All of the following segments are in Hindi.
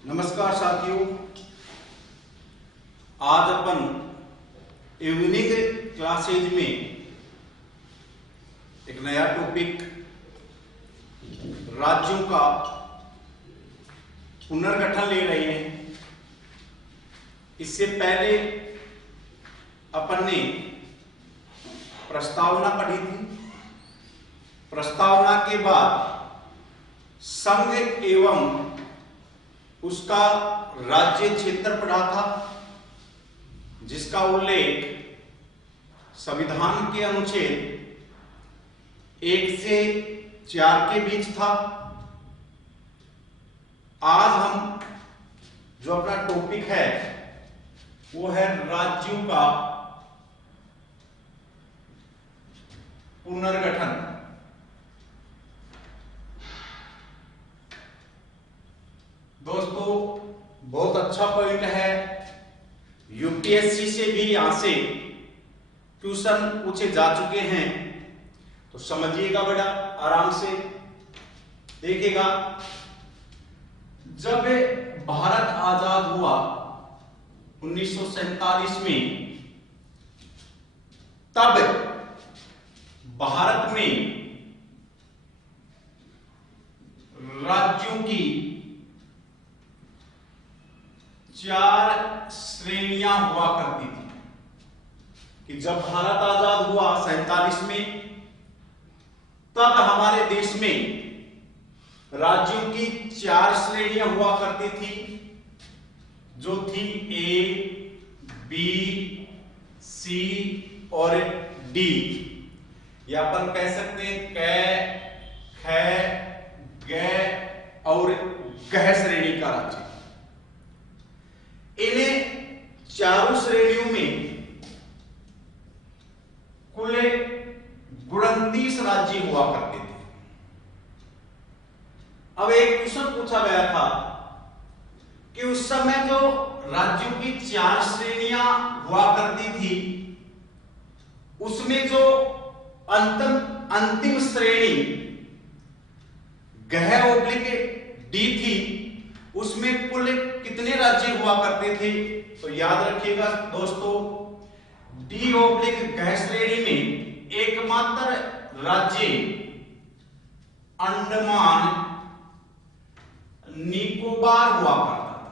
नमस्कार साथियों, आज अपन इवनिंग क्लासेज में एक नया टॉपिक राज्यों का पुनर्गठन ले रहे हैं। इससे पहले अपन ने प्रस्तावना पढ़ी थी। प्रस्तावना के बाद संघ एवं उसका राज्य क्षेत्र पढ़ा था, जिसका उल्लेख संविधान के अनुच्छेद 1 से 4 के बीच था। आज हम जो अपना टॉपिक है वो है राज्यों का पुनर्गठन। दोस्तों, बहुत अच्छा पॉइंट है। यूपीएससी से भी यहां से क्वेश्चन पूछे जा चुके हैं, तो समझिएगा बड़ा आराम से देखिएगा। जब भारत आजाद हुआ 1947 में, तब भारत में राज्यों की 4 श्रेणियां हुआ करती थी। कि जब भारत आजाद हुआ 47 में, तब हमारे देश में राज्यों की 4 श्रेणियां हुआ करती थी, जो थी ए, बी, सी और डी। या अपन कह सकते हैं कै, ख, ग और गह श्रेणी का राज्य। इन्हें चारों श्रेणियों में कुल 29 राज्य हुआ करते थे। अब एक क्वेश्चन पूछा गया था कि उस समय जो राज्यों की 4 श्रेणियां हुआ करती थी, उसमें जो अंतिम श्रेणी गह/डी थी, उसमें कुल कितने राज्य हुआ करते थे? तो याद रखिएगा दोस्तों, डी/गह श्रेणी में एकमात्र राज्य अंडमान निकोबार हुआ करता था।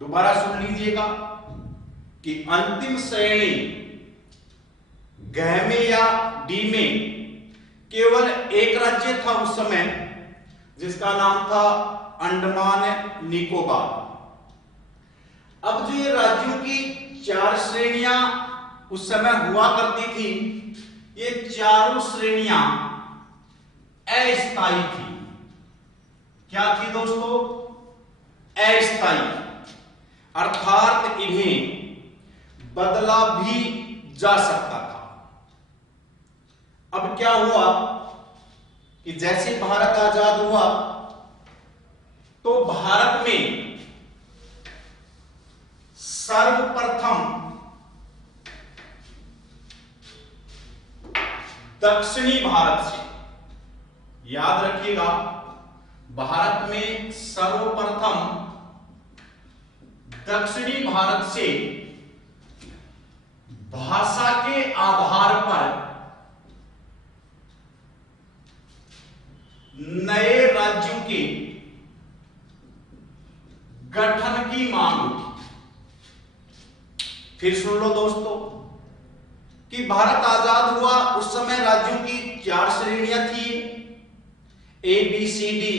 दोबारा सुन लीजिएगा कि अंतिम श्रेणी गह में या डी में केवल एक राज्य था उस समय, जिसका नाम था अंडमान निकोबार। अब जो ये राज्यों की 4 श्रेणियां उस समय हुआ करती थी, ये चारों श्रेणियां अस्थायी थी। क्या थी दोस्तों? अस्थायी, अर्थात इन्हें बदला भी जा सकता था। अब क्या हुआ कि जैसे भारत आजाद हुआ, तो भारत में सर्वप्रथम दक्षिणी भारत से, याद रखिएगा, भारत में सर्वप्रथम दक्षिणी भारत से भाषा के आधार पर नए राज्यों के गठन की मांग उठी। फिर सुन लो दोस्तों कि भारत आजाद हुआ, उस समय राज्यों की 4 श्रेणियां थी, ए, बी, सी, डी,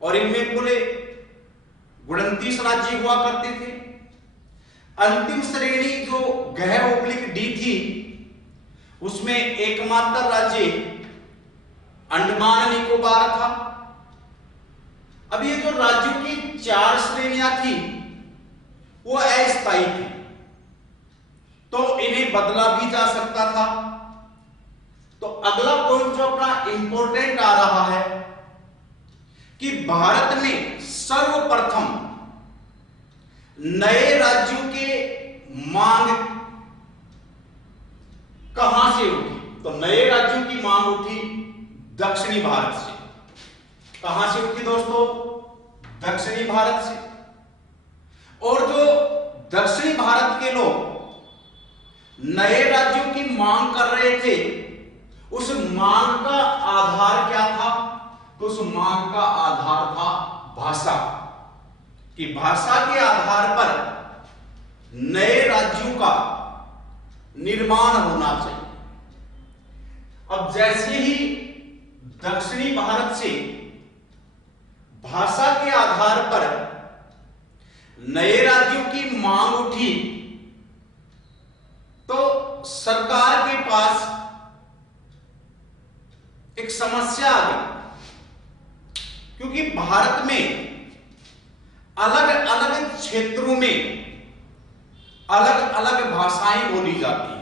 और इनमें कुल 29 राज्य हुआ करते थे। अंतिम श्रेणी जो गह/डी थी, उसमें एकमात्र राज्य अंडमान निकोबार था। अब ये जो राज्यों की 4 श्रेणियां थी, वो अस्थायी थी, तो इन्हें बदला भी जा सकता था। तो अगला पॉइंट जो अपना इंपॉर्टेंट आ रहा है कि भारत में सर्वप्रथम नए राज्यों के मांग कहां से उठी? तो नए राज्यों की मांग उठी दक्षिणी भारत से। कहां से उठी दोस्तों? दक्षिणी भारत से, और जो दक्षिणी भारत के लोग नए राज्यों की मांग कर रहे थे, उस मांग का आधार क्या था? तो उस मांग का आधार था भाषा, कि भाषा के आधार पर नए राज्यों का निर्माण होना चाहिए। अब जैसे ही दक्षिणी भारत से भाषा के आधार पर नए राज्यों की मांग उठी, तो सरकार के पास एक समस्या आ गई, क्योंकि भारत में अलग अलग क्षेत्रों में अलग अलग भाषाएं बोली जाती हैं।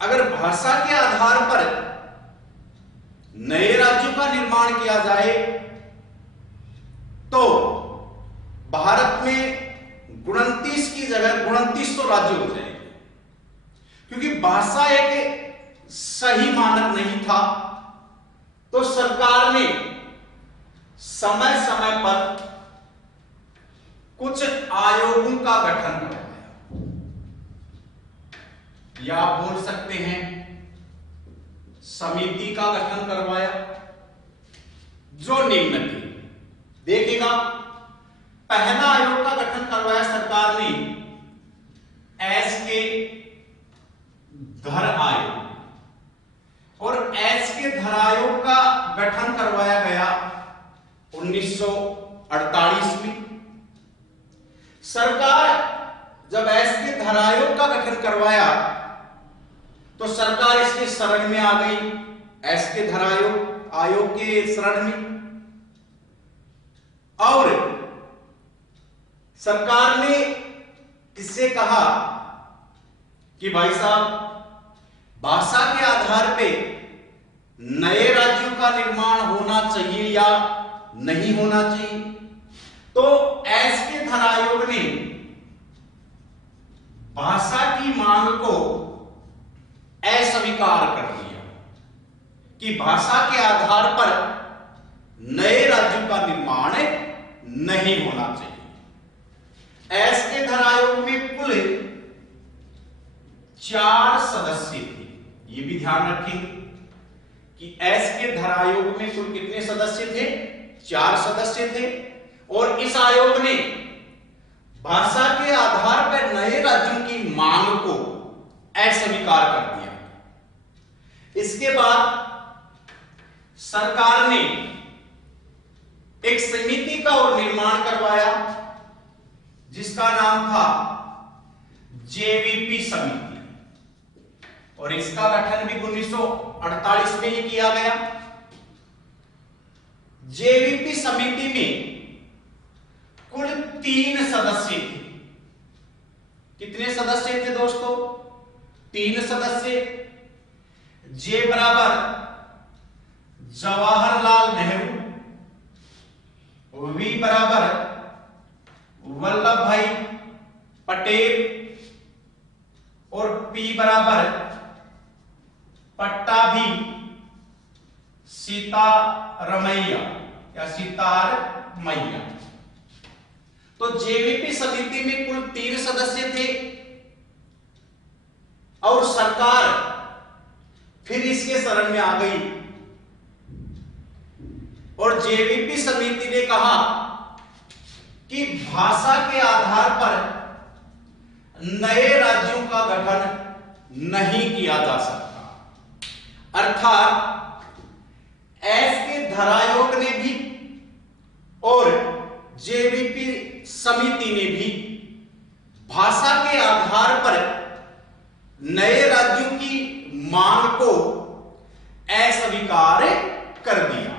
अगर भाषा के आधार पर नए राज्यों का निर्माण किया जाए तो भारत में 29 की जगह 29 तो राज्य हो जाएंगे, क्योंकि भाषा एक सही मानक नहीं था। तो सरकार ने समय समय पर कुछ आयोगों का गठन करवाया, या आप बोल सकते हैं समिति का गठन करवाया, जो निम्न थी। देखिएगा, पहला आयोग का गठन करवाया सरकार ने एस के धर आयोग, और एस के धर आयोग का गठन करवाया गया 1948 में। सरकार जब एस के धर आयोग का गठन करवाया तो सरकार इसके शरण में आ गई, एस के धर आयोग के शरण में, और सरकार ने इससे कहा कि भाई साहब, भाषा के आधार पे नए राज्यों का निर्माण होना चाहिए या नहीं होना चाहिए। तो एस के धर आयोग ने भाषा की मांग को अस्वीकार कर दिया कि भाषा के आधार पर नए राज्यों का निर्माण नहीं होना चाहिए। एस के धर आयोग में कुल 4 सदस्य थे। ये भी ध्यान रखेंगे कि एस के धर आयोग में कुल कितने सदस्य थे? 4 सदस्य थे। और इस आयोग ने भाषा के आधार पर नए राज्यों की मांग को अस्वीकार कर दिया। इसके बाद सरकार ने एक समिति का और निर्माण करवाया, जिसका नाम था जेवीपी समिति, और इसका गठन भी 1948 में ही किया गया। जेवीपी समिति में कुल 3 सदस्य थे। कितने सदस्य थे दोस्तों? 3 सदस्य। जे बराबर जवाहरलाल नेहरू, वी बराबर वल्लभ भाई पटेल, और पी बराबर पट्टाभी सीतारमैया या सीतारमैया। तो जेवीपी समिति में कुल 3 सदस्य थे, और सरकार फिर इसके शरण में आ गई, और जेवीपी समिति ने कहा कि भाषा के आधार पर नए राज्यों का गठन नहीं किया जा सकता। अर्थात एस के धर आयोग ने भी और जेवीपी समिति ने भी भाषा के आधार पर नए राज्यों की मांग को अस्वीकार कर दिया।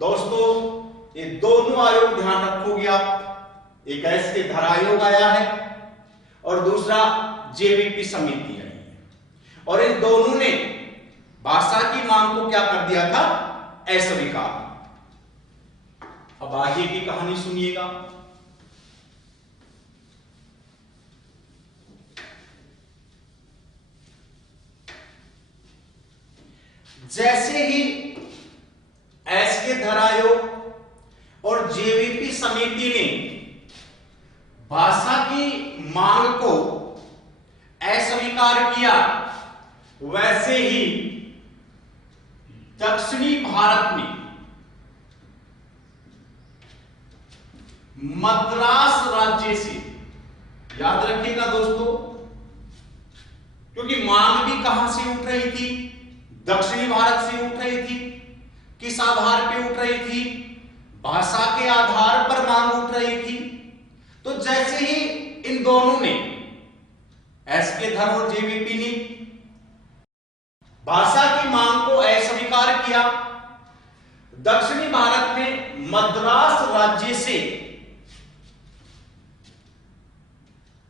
दोस्तों, ये दोनों आयोग ध्यान रखोगे आप, एक एस के धर आयोग आया है और दूसरा जेवीपी समिति आई है, और इन दोनों ने भाषा की मांग को क्या कर दिया था? अस्वीकार। अब आगे की कहानी सुनिएगा। जैसे ही एस के धर आयोग और जेवीपी समिति ने भाषा की मांग को अस्वीकार किया, वैसे ही दक्षिणी भारत में मद्रास राज्य से, याद रखिएगा दोस्तों, क्योंकि मांग भी कहां से उठ रही थी, दक्षिणी भारत से उठ रही थी। किस आधार पे उठ रही थी? भाषा के आधार पर मांग उठ रही थी। तो जैसे ही इन दोनों ने, एस के धर और जेवीपी ने भाषा की मांग को अस्वीकार किया, दक्षिणी भारत में मद्रास राज्य से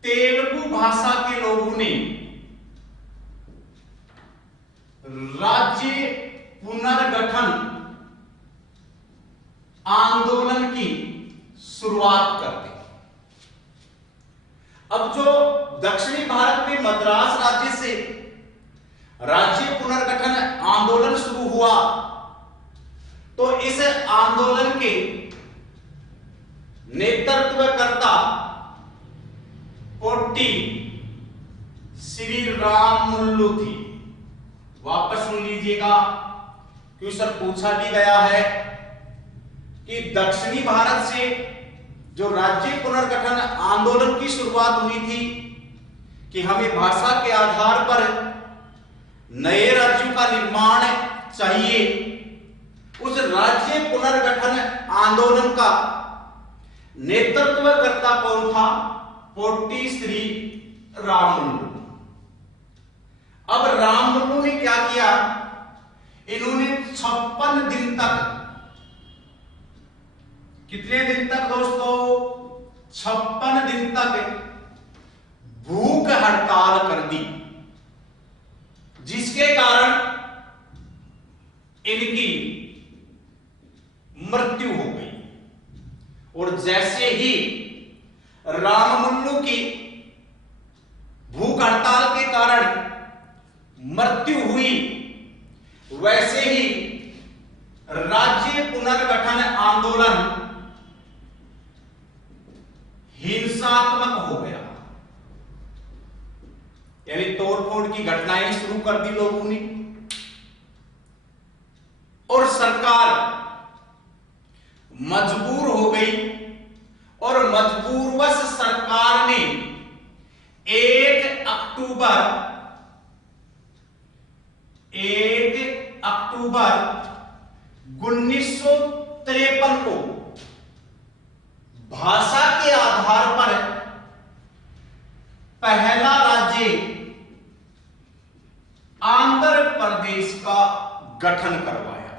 तेलुगु भाषा के लोगों ने राज्य पुनर्गठन आंदोलन की शुरुआत कर दी। अब जो दक्षिणी भारत में मद्रास राज्य से राज्य पुनर्गठन आंदोलन शुरू हुआ, तो इस आंदोलन के नेतृत्वकर्ता पोट्टी श्री रामुलु थी। वापस सुन लीजिएगा, क्वेश्चन पूछा भी गया है कि दक्षिणी भारत से जो राज्य पुनर्गठन आंदोलन की शुरुआत हुई थी कि हमें भाषा के आधार पर नए राज्यों का निर्माण चाहिए, उस राज्य पुनर्गठन आंदोलन का नेतृत्वकर्ता कौन था? पोट्टी श्री रामुलु। अब रामुलु ने क्या किया? इन्होंने 56 दिन तक, कितने दिन तक दोस्तों? 56 दिन तक भूख हड़ताल कर दी, जिसके कारण इनकी मृत्यु हो गई। और जैसे ही रामुलु की भूख हड़ताल के कारण मृत्यु हुई, वैसे ही राज्य पुनर्गठन आंदोलन हिंसात्मक हो गया, यानी तोड़फोड़ की घटनाएं शुरू कर दी लोगों ने। और सरकार मजबूर हो गई, और मजबूरवश सरकार ने 1 अक्टूबर 1953 को भाषा के आधार पर पहला राज्य आंध्र प्रदेश का गठन करवाया।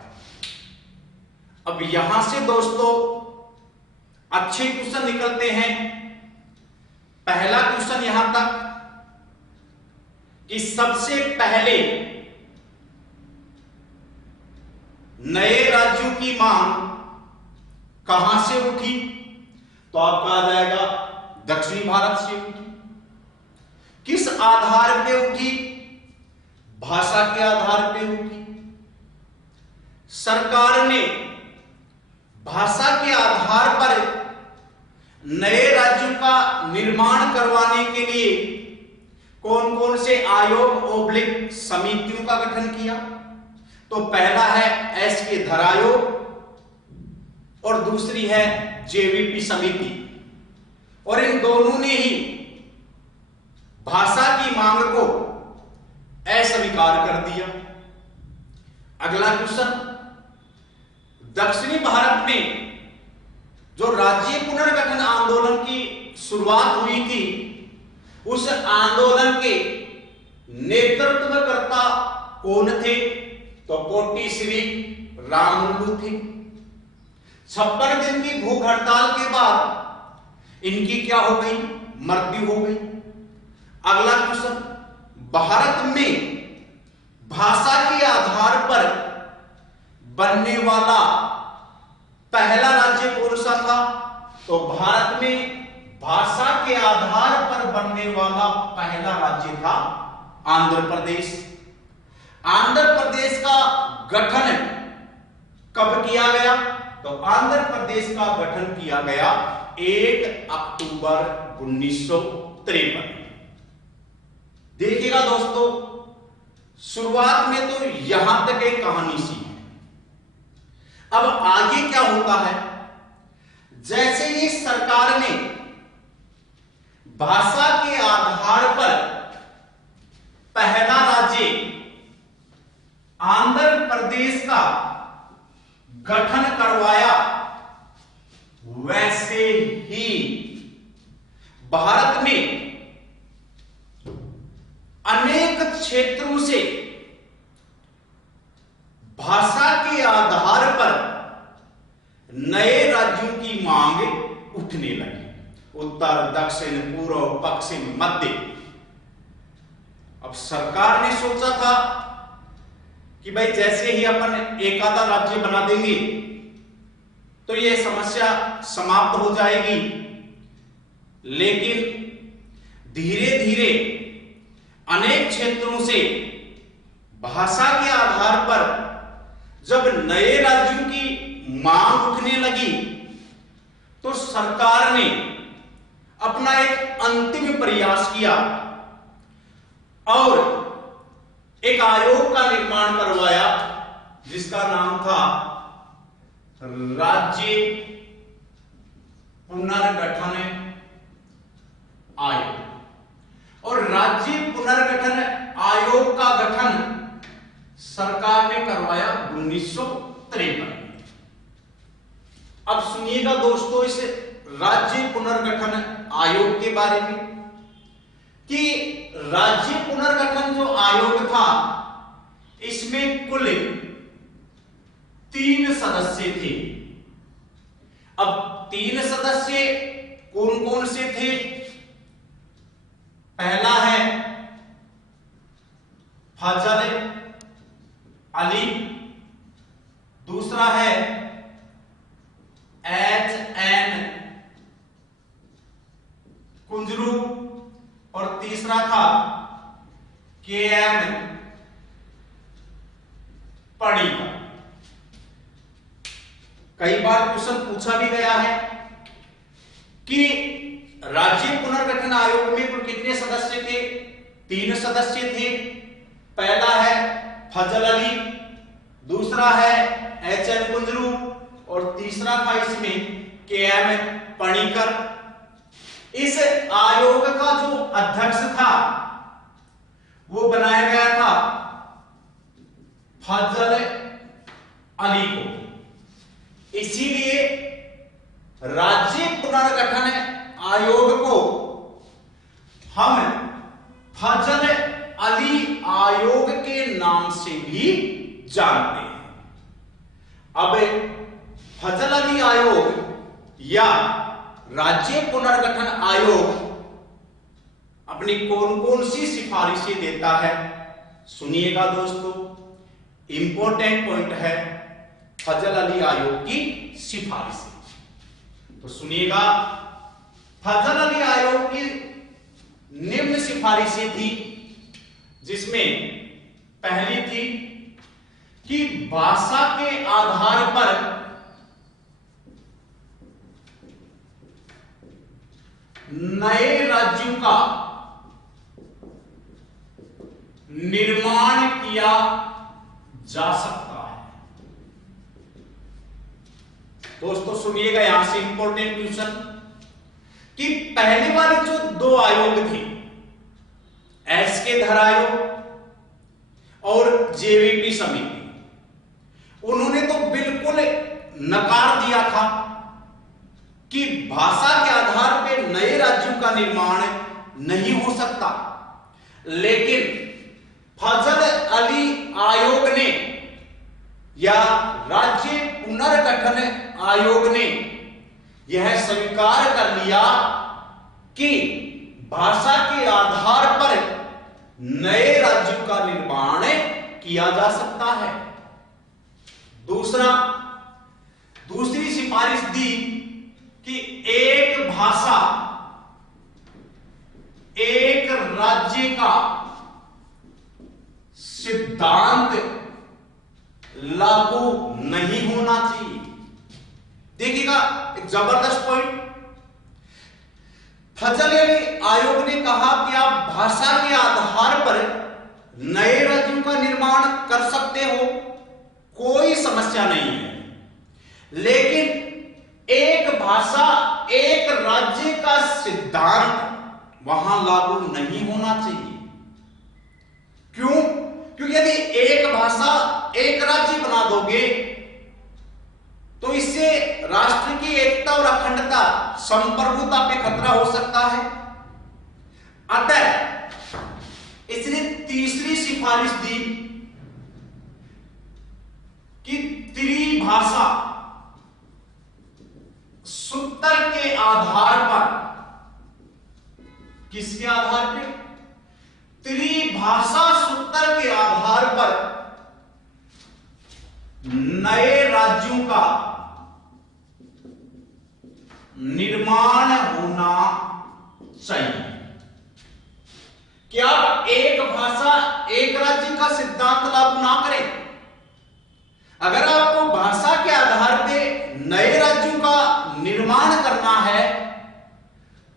अब यहां से दोस्तों अच्छे क्वेश्चन निकलते हैं। पहला क्वेश्चन यहां तक कि सबसे पहले नए राज्यों की मांग कहां से उठी? तो आपका आ जाएगा दक्षिणी भारत से उठी। किस आधार पे उठी? भाषा के आधार पे उठी। सरकार ने भाषा के आधार पर नए राज्यों का निर्माण करवाने के लिए कौन कौन से आयोग ओब्लिक समितियों का गठन किया? तो पहला है एस के धर आयोग और दूसरी है जेवीपी समिति, और इन दोनों ने ही भाषा की मांग को अस्वीकार कर दिया। अगला क्वेश्चन, दक्षिणी भारत में जो राज्य पुनर्गठन आंदोलन की शुरुआत हुई थी, उस आंदोलन के नेतृत्वकर्ता कौन थे? तो पोट्टी श्री रामुलु थे। 56 दिन की भूख हड़ताल के बाद इनकी क्या हो गई? मृत्यु हो गई। अगला क्वेश्चन, भारत में भाषा के आधार पर बनने वाला पहला राज्य कौन सा था? तो भारत में भाषा के आधार पर बनने वाला पहला राज्य था आंध्र प्रदेश। आंध्र प्रदेश का गठन कब किया गया? तो आंध्र प्रदेश का गठन किया गया 1 अक्टूबर 1953। देखिएगा दोस्तों, शुरुआत में तो यहां तक एक कहानी सी है। अब आगे क्या होता है, जैसे ही सरकार ने भाषा के आधार पर पहला राज्य आंध्र प्रदेश का गठन करवाया, वैसे ही भारत में अनेक क्षेत्रों से भाषा के आधार पर नए राज्यों की मांग उठने लगी। उत्तर, दक्षिण, पूर्व, पश्चिम, मध्य। अब सरकार ने सोचा था कि भाई जैसे ही अपन एक आधा राज्य बना देंगे तो यह समस्या समाप्त हो जाएगी, लेकिन धीरे धीरे अनेक क्षेत्रों से भाषा के आधार पर जब नए राज्यों की मांग उठने लगी तो सरकार ने अपना एक अंतिम प्रयास किया और एक आयोग का निर्माण करवाया, जिसका नाम था राज्य पुनर्गठन आयोग। और राज्य पुनर्गठन आयोग का गठन सरकार ने करवाया 1953 में। अब सुनिएगा दोस्तों इस राज्य पुनर्गठन आयोग के बारे में कि राज्य पुनर्गठन जो आयोग था, इसमें कुल 3 सदस्य थे। अब 3 सदस्य कौन कौन से थे? पहला है फजल अली, दूसरा है HN कुंजरू और तीसरा था KM पढ़ीकर। कई बार क्वेश्चन पूछा भी गया है कि राज्य पुनर्गठन आयोग में कुल कितने सदस्य थे? 3 सदस्य थे। पहला है फजल अली, दूसरा है HN कुंजरू और तीसरा था इसमें KM पढ़ीकर। इस आयोग का जो अध्यक्ष था वो बनाया गया था फजल अली को। इसीलिए राज्य पुनर्गठन आयोग को हम फजल अली आयोग के नाम से भी जानते हैं। अब फजल अली आयोग या राज्य पुनर्गठन आयोग अपनी कौन कौन सी सिफारिशें देता है, सुनिएगा दोस्तों। इंपॉर्टेंट पॉइंट है फजल अली आयोग की सिफारिशें। तो सुनिएगा, फजल अली आयोग की निम्न सिफारिशें थी, जिसमें पहली थी कि भाषा के आधार पर नए राज्यों का निर्माण किया जा सकता है। दोस्तों सुनिएगा, यहां से इंपॉर्टेंट क्वेश्चन कि पहले वाले जो 2 आयोग थे, एसके धर आयोग और जेवीपी समिति, उन्होंने तो बिल्कुल नकार दिया था कि भाषा के आधार पर नए राज्यों का निर्माण नहीं हो सकता। लेकिन फजल अली आयोग ने या राज्य पुनर्गठन आयोग ने यह स्वीकार कर लिया कि भाषा के आधार पर नए राज्यों का निर्माण किया जा सकता है। दूसरी सिफारिश दी कि एक भाषा एक राज्य का सिद्धांत लागू नहीं होना चाहिए। देखिएगा एक जबरदस्त पॉइंट। फजल अली आयोग ने कहा कि आप भाषा के आधार पर नए राज्यों का निर्माण कर सकते हो, कोई समस्या नहीं है, लेकिन एक भाषा एक राज्य का सिद्धांत वहां लागू नहीं होना चाहिए। क्यों? क्योंकि यदि एक भाषा एक राज्य बना दोगे तो इससे राष्ट्र की एकता और अखंडता, संप्रभुता पे खतरा हो सकता है। अतः इसने तीसरी सिफारिश दी कि त्रिभाषा सूत्र के आधार पर, किसके आधार पर? त्रिभाषा सूत्र के आधार पर नए राज्यों का निर्माण होना चाहिए। कि आप एक भाषा एक राज्य का सिद्धांत लागू ना करें। अगर आपको भाषा के आधार पे नए राज्यों का निर्माण करना है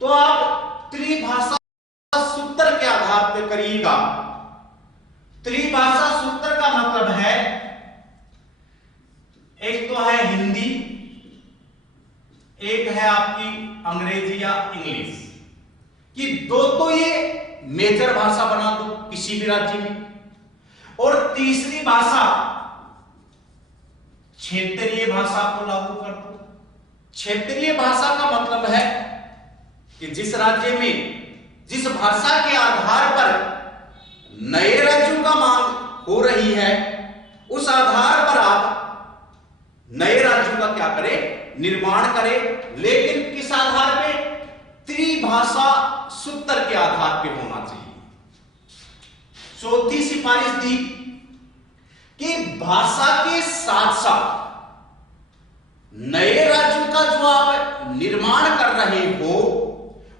तो आप त्रिभाषा सूत्र के आधार पे करिएगा। त्रिभाषा सूत्र का मतलब है, एक तो है हिंदी, एक है आपकी अंग्रेजी या इंग्लिश, कि दो तो ये मेजर भाषा बना दो किसी भी राज्य में, और तीसरी भाषा क्षेत्रीय भाषा को लागू कर दो। क्षेत्रीय भाषा का मतलब है कि जिस राज्य में जिस भाषा के आधार पर नए राज्यों का मांग हो रही है, उस आधार पर आप नए राज्यों का क्या करें? निर्माण करें, लेकिन किस आधार पे? त्रिभाषा सूत्र के आधार पे होना चाहिए। चौथी सिफारिश दी कि भाषा के साथ साथ नए राज्यों का जो आप निर्माण कर रहे हो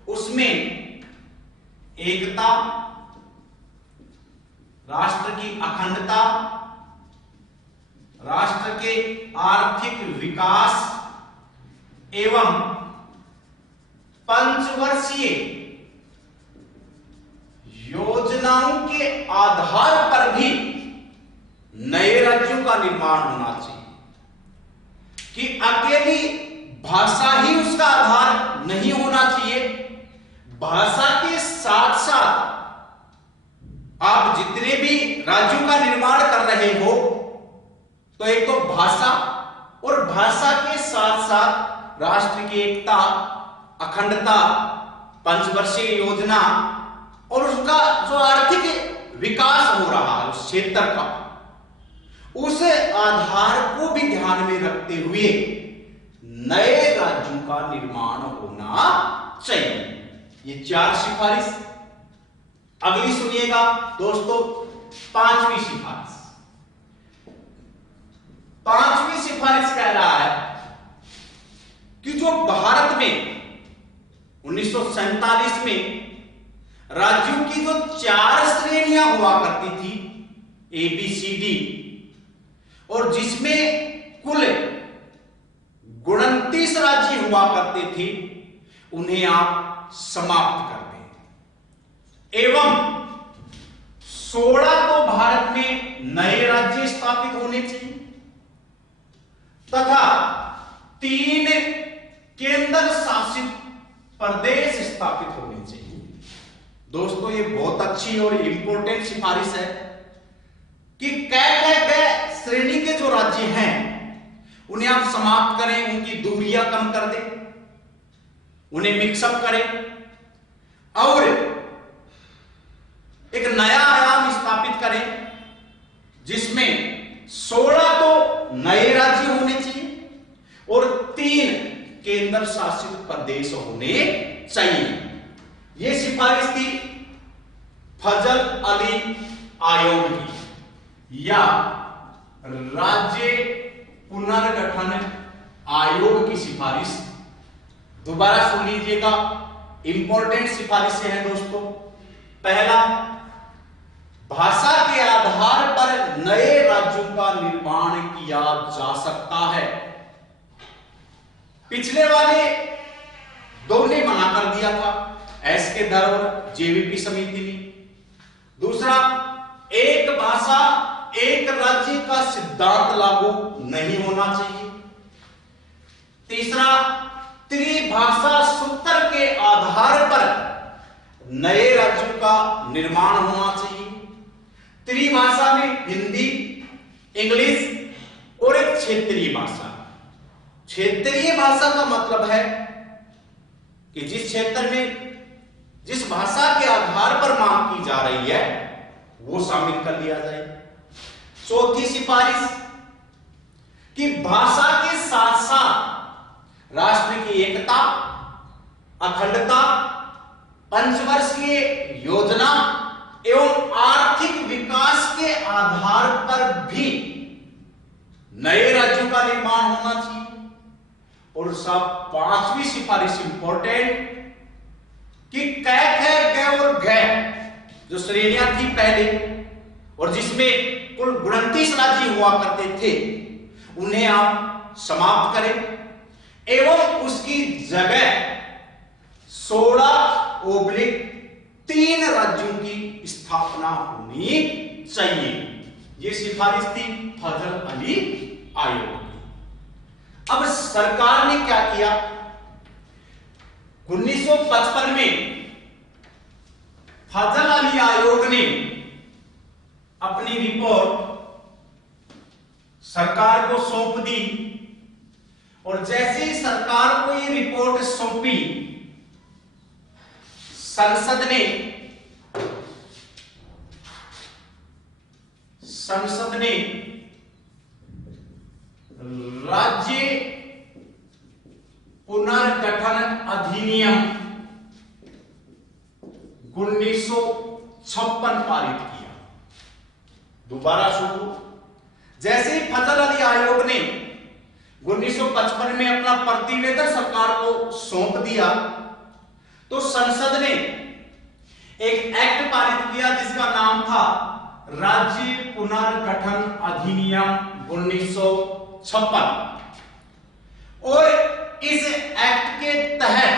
उसमें एकता, राष्ट्र की अखंडता, राष्ट्र के आर्थिक विकास एवं पंचवर्षीय योजनाओं के आधार पर भी नए राज्यों का निर्माण होना चाहिए। कि अकेली भाषा ही उसका आधार नहीं होना चाहिए, भाषा के साथ साथ आप जितने भी राज्यों का निर्माण कर रहे हो तो एक तो भाषा, और भाषा के साथ साथ राष्ट्र की एकता, अखंडता, पंचवर्षीय योजना और उसका जो आर्थिक विकास हो रहा है उस क्षेत्र का, उस आधार को भी ध्यान में रखते हुए नए राज्यों का निर्माण होना चाहिए। ये चार सिफारिश। अगली सुनिएगा दोस्तों, पांचवी सिफारिश। पांचवी सिफारिश कह रहा है कि जो भारत में 1947 में राज्यों की जो 4 श्रेणियां हुआ करती थी, ABCD, और जिसमें कुल 29 राज्य हुआ करते थे, उन्हें आप समाप्त कर दें एवं 16 तो भारत में नए राज्य स्थापित होने चाहिए तथा 3 केंद्र शासित प्रदेश स्थापित होने चाहिए। दोस्तों ये बहुत अच्छी और इंपॉर्टेंट सिफारिश है कि कह श्रेणी के जो राज्य हैं उन्हें आप समाप्त करें, उनकी दूरियां कम कर दें, उन्हें मिक्सअप करें और एक नया आयाम स्थापित करें जिसमें 16 तो नए राज्य होने चाहिए और 3 केंद्र शासित प्रदेश होने चाहिए। यह सिफारिश थी फजल अली आयोग की या राज्य पुनर्गठन आयोग की सिफारिश। दोबारा सुन लीजिएगा, इंपॉर्टेंट सिफारिशें हैं दोस्तों। पहला, भाषा के आधार पर नए राज्यों का निर्माण किया जा सकता है। पिछले वाले दो ने मना कर दिया था, एस के दर और जेवीपी समिति ने। दूसरा, एक भाषा एक राज्य का सिद्धांत लागू नहीं होना चाहिए। तीसरा, त्रिभाषा सूत्र के आधार पर नए राज्यों का निर्माण होना चाहिए। त्रिभाषा में हिंदी, इंग्लिश और एक क्षेत्रीय भाषा। क्षेत्रीय भाषा का मतलब है कि जिस क्षेत्र में जिस भाषा के आधार पर मांग की जा रही है वो शामिल कर लिया जाए। चौथी सिफारिश कि भाषा के साथ साथ राष्ट्र की एकता, अखंडता, पंचवर्षीय योजना एवं आर्थिक विकास के आधार पर भी नए राज्यों का निर्माण होना चाहिए। और सब पांचवी सिफारिश इंपॉर्टेंट कि कै, ख, ग और घ जो श्रेणियां थी पहले और जिसमें कुल 29 राज्य हुआ करते थे उन्हें आप समाप्त करें एवं उसकी जगह 16/3 राज्यों की स्थापना होनी चाहिए। यह सिफारिश थी फजल अली आयोग की। अब सरकार ने क्या किया, 1955 में फजल अली आयोग ने अपनी रिपोर्ट सरकार को सौंप दी और जैसे ही सरकार को ये रिपोर्ट सौंपी, संसद ने राज्य पुनर्गठन अधिनियम 1956 पारित किया। दोबारा शुरू, जैसे ही फजल अली आयोग ने 1955 में अपना प्रतिवेदन सरकार को सौंप दिया तो संसद ने एक एक्ट पारित किया जिसका नाम था राज्य पुनर्गठन अधिनियम 1956। और इस एक्ट के तहत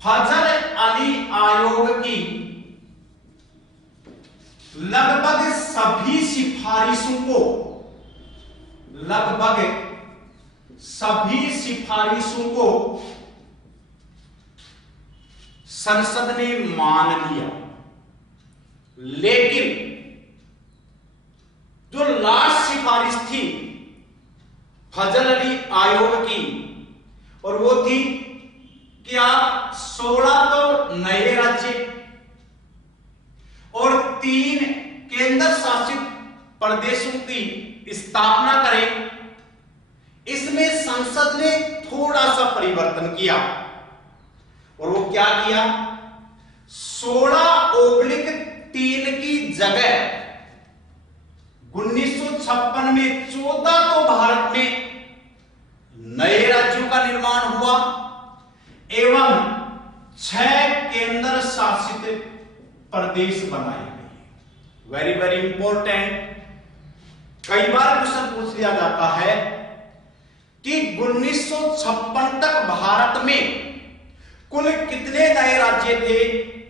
फजल अली आयोग की लगभग सभी सिफारिशों को संसद ने मान लिया। लेकिन जो लास्ट सिफारिश थी फजल अली आयोग की और वो थी कि आप 16 तो नए राज्य और 3 केंद्र शासित प्रदेशों की स्थापना करें। इसमें संसद ने थोड़ा सा परिवर्तन किया और वो क्या किया, 16/3 की जगह 1956 में 14 तो भारत में नए राज्यों का निर्माण हुआ एवं 6 केंद्र शासित प्रदेश बनाए गए। वेरी वेरी इंपॉर्टेंट, कई बार क्वेश्चन पूछ लिया जाता है कि 1956 तक भारत में कुल कितने नए राज्य थे।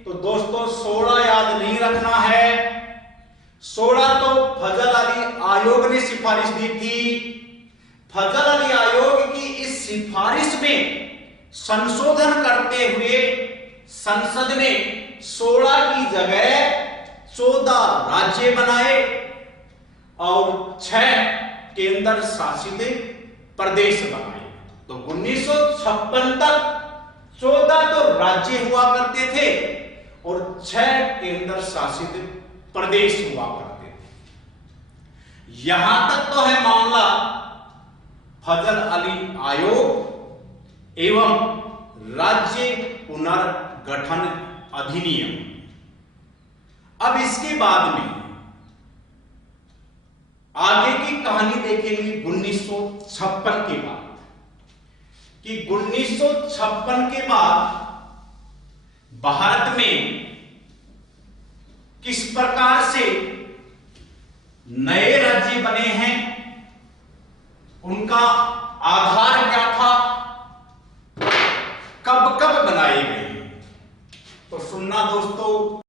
तो दोस्तों 16 याद नहीं रखना है, 16 तो फजल अली आयोग ने सिफारिश दी थी। फजल अली आयोग की इस सिफारिश में संशोधन करते हुए संसद ने 16 की जगह 14 राज्य बनाए और 6 केंद्र शासित प्रदेश बनाए। तो 1956 तक 14 तो राज्य हुआ करते थे और 6 केंद्र शासित प्रदेश हुआ करते थे। यहां तक तो है मामला फजल अली आयोग एवं राज्य पुनर्गठन अधिनियम। अब इसके बाद में आगे की कहानी देखेंगे 1956 के बाद कि 1956 के बाद भारत में किस प्रकार से नए राज्य बने हैं, उनका आधार क्या था, कब कब बनाई गई। तो सुनना दोस्तों,